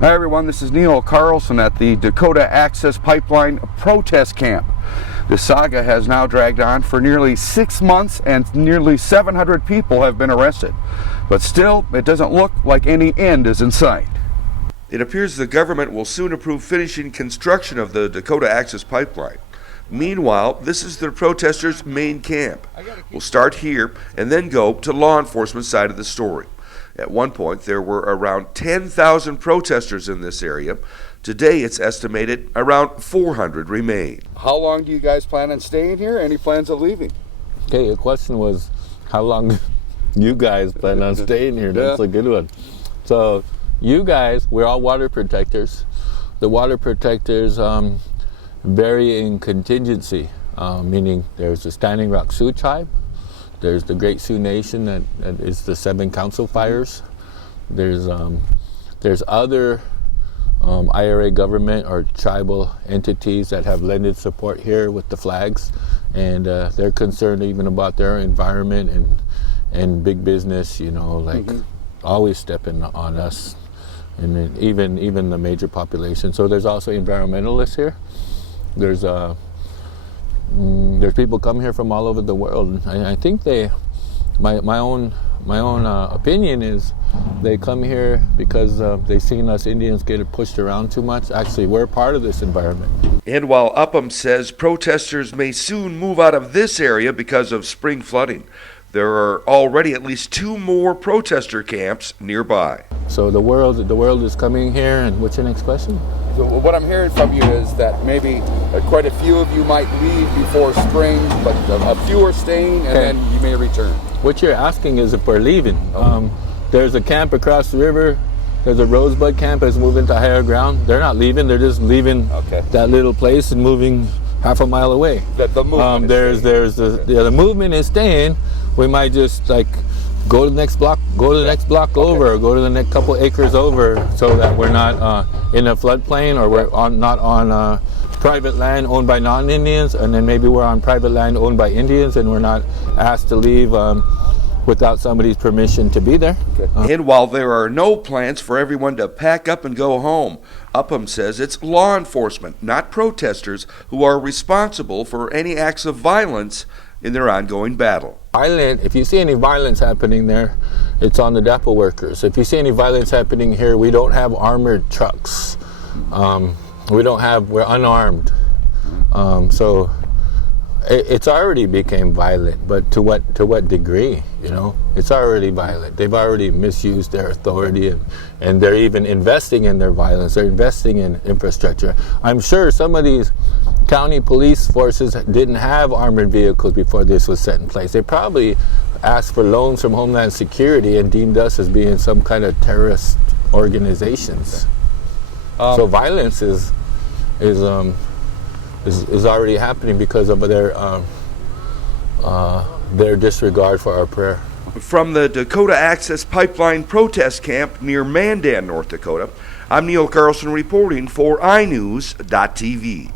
Hi everyone, this is Neil Carlson at the Dakota Access Pipeline protest camp. The saga has now dragged on for nearly 6 months and nearly 700 people have been arrested. But still, it doesn't look like any end is in sight. It appears the government will soon approve finishing construction of the Dakota Access Pipeline. Meanwhile, this is the protesters' main camp. We'll start here and then go to law enforcement side of the story. At one point, there were around 10,000 protesters in this area. Today, it's estimated around 400 remain. How long do you guys plan on staying here? Any plans of leaving? Okay, your question was, how long you guys plan on staying here? That's a good one. So, you guys, we're all water protectors. The water protectors vary in contingency, meaning there's the Standing Rock Sioux tribe. There's the Great Sioux Nation that is the 7 council fires. There's other IRA government or tribal entities that have lended support here with the flags, and they're concerned even about their environment and big business, you know, like always stepping on us, and then even the major population. So there's also environmentalists here. There's people come here from all over the world. I think my own opinion is they come here because they've seen us Indians get pushed around too much. Actually, we're part of this environment. And while Upham says protesters may soon move out of this area because of spring flooding, there are already at least 2 more protester camps nearby. So the world is coming here. And what's your next question? So what I'm hearing from you is that maybe quite a few of you might leave before spring, but a few are staying, and then you may return. What you're asking is if we're leaving. There's a camp across the river. There's a Rosebud camp that's moving to higher ground. They're not leaving. They're just leaving that little place and moving half a mile away. The movement the movement is staying. We might just like go to the next block, over, or go to the next couple acres over, so that we're not in a floodplain, or we're not on private land owned by non-Indians, and then maybe we're on private land owned by Indians, and we're not asked to leave without somebody's permission to be there. And while there are no plans for everyone to pack up and go home, Upham says it's law enforcement, not protesters, who are responsible for any acts of violence in their ongoing battle. If you see any violence happening there, it's on the depot workers. If you see any violence happening here, we don't have armored trucks. We're unarmed. So it's already became violent, but to what degree, you know? It's already violent. They've already misused their authority, and they're even investing in their violence. They're investing in infrastructure. I'm sure some of these county police forces didn't have armored vehicles before this was set in place. They probably asked for loans from Homeland Security and deemed us as being some kind of terrorist organizations. So violence is already happening because of their disregard for our prayer. From the Dakota Access Pipeline protest camp near Mandan, North Dakota, I'm Neil Carlson reporting for iNewZ.TV.